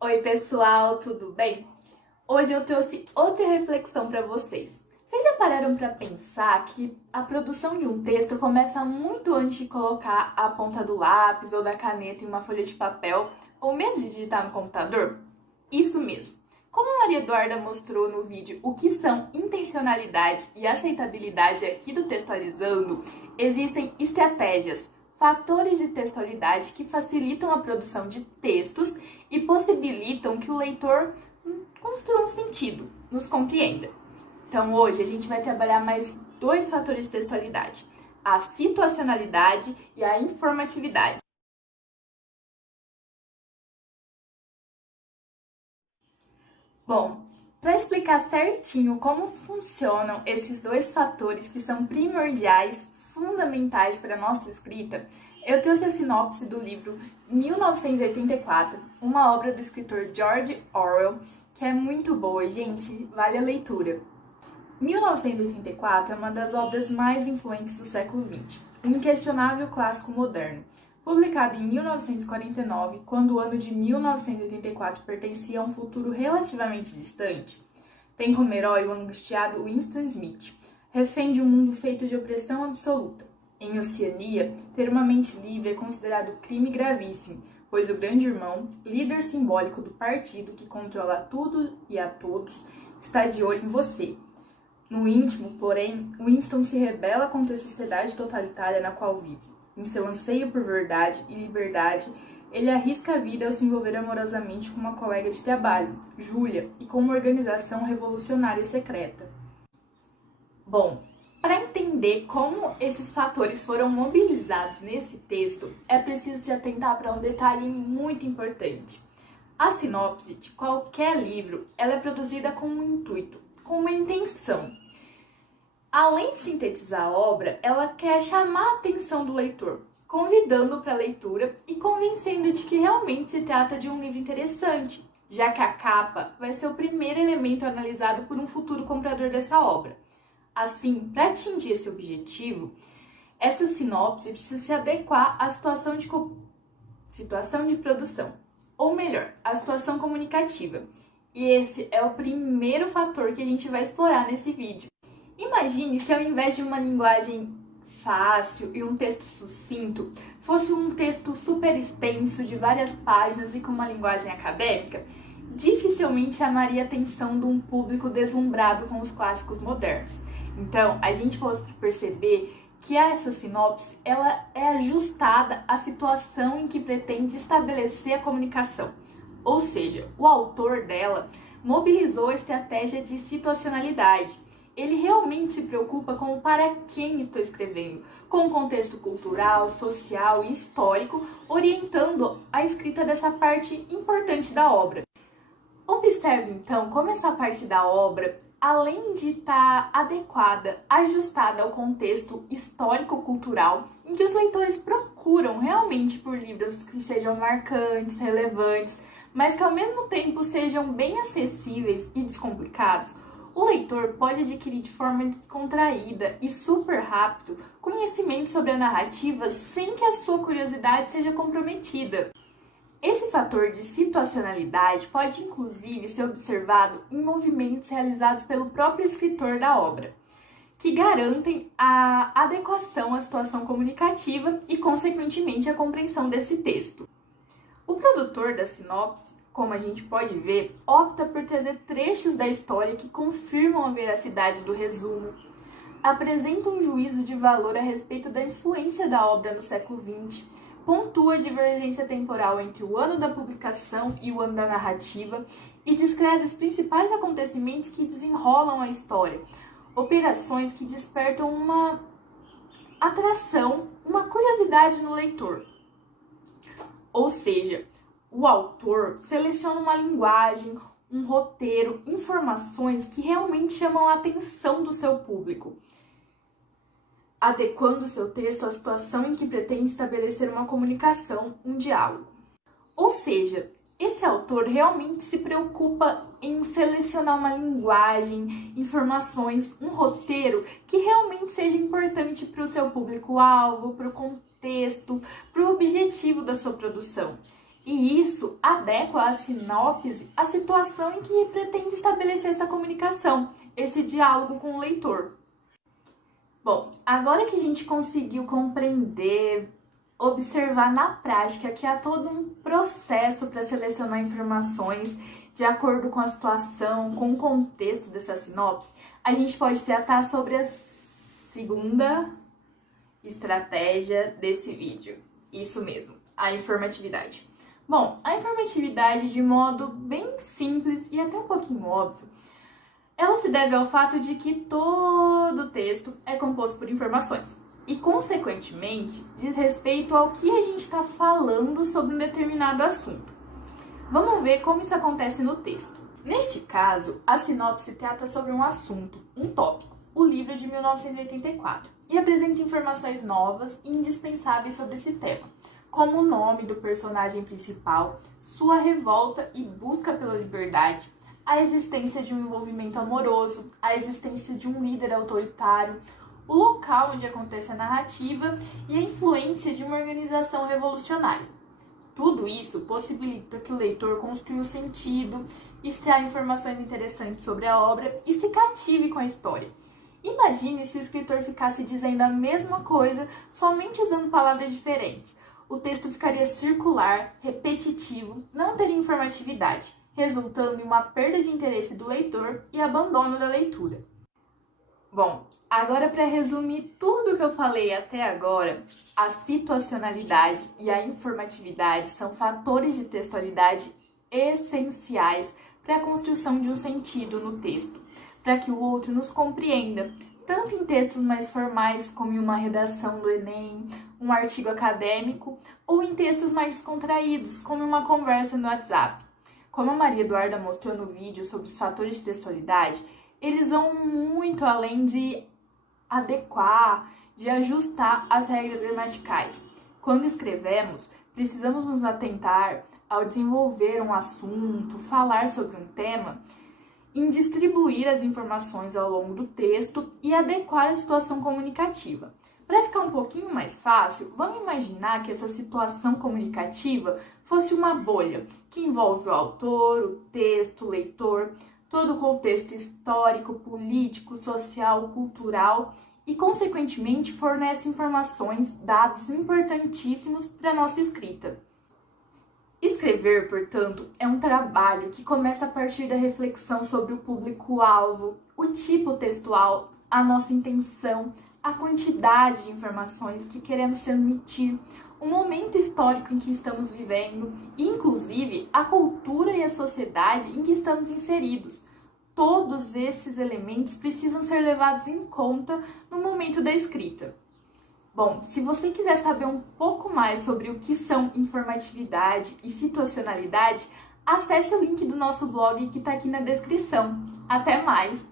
Oi pessoal, tudo bem? Hoje eu trouxe outra reflexão para vocês. Vocês já pararam para pensar que a produção de um texto começa muito antes de colocar a ponta do lápis ou da caneta em uma folha de papel, ou mesmo de digitar no computador? Isso mesmo. Como a Maria Eduarda mostrou no vídeo o que são intencionalidade e aceitabilidade aqui do Textualizando, existem estratégias, fatores de textualidade que facilitam a produção de textos e possibilitam que o leitor construa um sentido, nos compreenda. Então hoje a gente vai trabalhar mais dois fatores de textualidade, a situacionalidade e a informatividade. Bom, para explicar certinho como funcionam esses dois fatores que são primordiais, fundamentais para a nossa escrita, eu trouxe a sinopse do livro 1984, uma obra do escritor George Orwell, que é muito boa, gente, vale a leitura. 1984 é uma das obras mais influentes do século XX, um inquestionável clássico moderno. Publicado em 1949, quando o ano de 1984 pertencia a um futuro relativamente distante, tem como herói o angustiado Winston Smith, refém de um mundo feito de opressão absoluta. Em Oceania, ter uma mente livre é considerado crime gravíssimo, pois o Grande Irmão, líder simbólico do partido que controla tudo e a todos, está de olho em você. No íntimo, porém, Winston se rebela contra a sociedade totalitária na qual vive. Em seu anseio por verdade e liberdade, ele arrisca a vida ao se envolver amorosamente com uma colega de trabalho, Julia, e com uma organização revolucionária secreta. Bom, para entender como esses fatores foram mobilizados nesse texto, é preciso se atentar para um detalhe muito importante. A sinopse de qualquer livro, ela é produzida com um intuito, com uma intenção. Além de sintetizar a obra, ela quer chamar a atenção do leitor, convidando-o para a leitura e convencendo de que realmente se trata de um livro interessante, já que a capa vai ser o primeiro elemento analisado por um futuro comprador dessa obra. Assim, para atingir esse objetivo, essa sinopse precisa se adequar à situação de produção, ou melhor, à situação comunicativa. E esse é o primeiro fator que a gente vai explorar nesse vídeo. Imagine se ao invés de uma linguagem fácil e um texto sucinto, fosse um texto super extenso de várias páginas e com uma linguagem acadêmica, dificilmente chamaria a atenção de um público deslumbrado com os clássicos modernos. Então, a gente pode perceber que essa sinopse ela é ajustada à situação em que pretende estabelecer a comunicação. Ou seja, o autor dela mobilizou a estratégia de situacionalidade. Ele realmente se preocupa com o para quem estou escrevendo, com o contexto cultural, social e histórico, orientando a escrita dessa parte importante da obra. Observe então como essa parte da obra, além de estar adequada, ajustada ao contexto histórico-cultural, em que os leitores procuram realmente por livros que sejam marcantes, relevantes, mas que ao mesmo tempo sejam bem acessíveis e descomplicados, o leitor pode adquirir de forma descontraída e super rápido conhecimento sobre a narrativa sem que a sua curiosidade seja comprometida. Esse fator de situacionalidade pode inclusive ser observado em movimentos realizados pelo próprio escritor da obra, que garantem a adequação à situação comunicativa e, consequentemente, a compreensão desse texto. O produtor da sinopse, como a gente pode ver, opta por trazer trechos da história que confirmam a veracidade do resumo, apresenta um juízo de valor a respeito da influência da obra no século XX, pontua a divergência temporal entre o ano da publicação e o ano da narrativa e descreve os principais acontecimentos que desenrolam a história, operações que despertam uma atração, uma curiosidade no leitor. Ou seja, o autor seleciona uma linguagem, um roteiro, informações que realmente chamam a atenção do seu público, adequando seu texto à situação em que pretende estabelecer uma comunicação, um diálogo. Ou seja, esse autor realmente se preocupa em selecionar uma linguagem, informações, um roteiro que realmente seja importante para o seu público-alvo, para o contexto, para o objetivo da sua produção. E isso adequa a sinopse à situação em que pretende estabelecer essa comunicação, esse diálogo com o leitor. Bom, agora que a gente conseguiu compreender, observar na prática que há todo um processo para selecionar informações de acordo com a situação, com o contexto dessa sinopse, a gente pode tratar sobre a segunda estratégia desse vídeo. Isso mesmo, a informatividade. Bom, a informatividade, de modo bem simples e até um pouquinho óbvio, ela se deve ao fato de que todo texto é composto por informações e, consequentemente, diz respeito ao que a gente está falando sobre um determinado assunto. Vamos ver como isso acontece no texto. Neste caso, a sinopse trata sobre um assunto, um tópico, o livro de 1984, e apresenta informações novas e indispensáveis sobre esse tema, como o nome do personagem principal, sua revolta e busca pela liberdade, a existência de um envolvimento amoroso, a existência de um líder autoritário, o local onde acontece a narrativa e a influência de uma organização revolucionária. Tudo isso possibilita que o leitor construa o sentido, extraia informações interessantes sobre a obra e se cative com a história. Imagine se o escritor ficasse dizendo a mesma coisa, somente usando palavras diferentes. O texto ficaria circular, repetitivo, não teria informatividade, resultando em uma perda de interesse do leitor e abandono da leitura. Bom, agora para resumir tudo o que eu falei até agora, a situacionalidade e a informatividade são fatores de textualidade essenciais para a construção de um sentido no texto, para que o outro nos compreenda, tanto em textos mais formais, como em uma redação do Enem, um artigo acadêmico, ou em textos mais descontraídos, como em uma conversa no WhatsApp. Como a Maria Eduarda mostrou no vídeo sobre os fatores de textualidade, eles vão muito além de adequar, de ajustar as regras gramaticais. Quando escrevemos, precisamos nos atentar ao desenvolver um assunto, falar sobre um tema, em distribuir as informações ao longo do texto e adequar a situação comunicativa. Para ficar um pouquinho mais fácil, vamos imaginar que essa situação comunicativa fosse uma bolha que envolve o autor, o texto, o leitor, todo o contexto histórico, político, social, cultural e, consequentemente, fornece informações, dados importantíssimos para a nossa escrita. Escrever, portanto, é um trabalho que começa a partir da reflexão sobre o público-alvo, o tipo textual, a nossa intenção, a quantidade de informações que queremos transmitir, o momento histórico em que estamos vivendo e, inclusive, a cultura e a sociedade em que estamos inseridos. Todos esses elementos precisam ser levados em conta no momento da escrita. Bom, se você quiser saber um pouco mais sobre o que são informatividade e situacionalidade, acesse o link do nosso blog que está aqui na descrição. Até mais!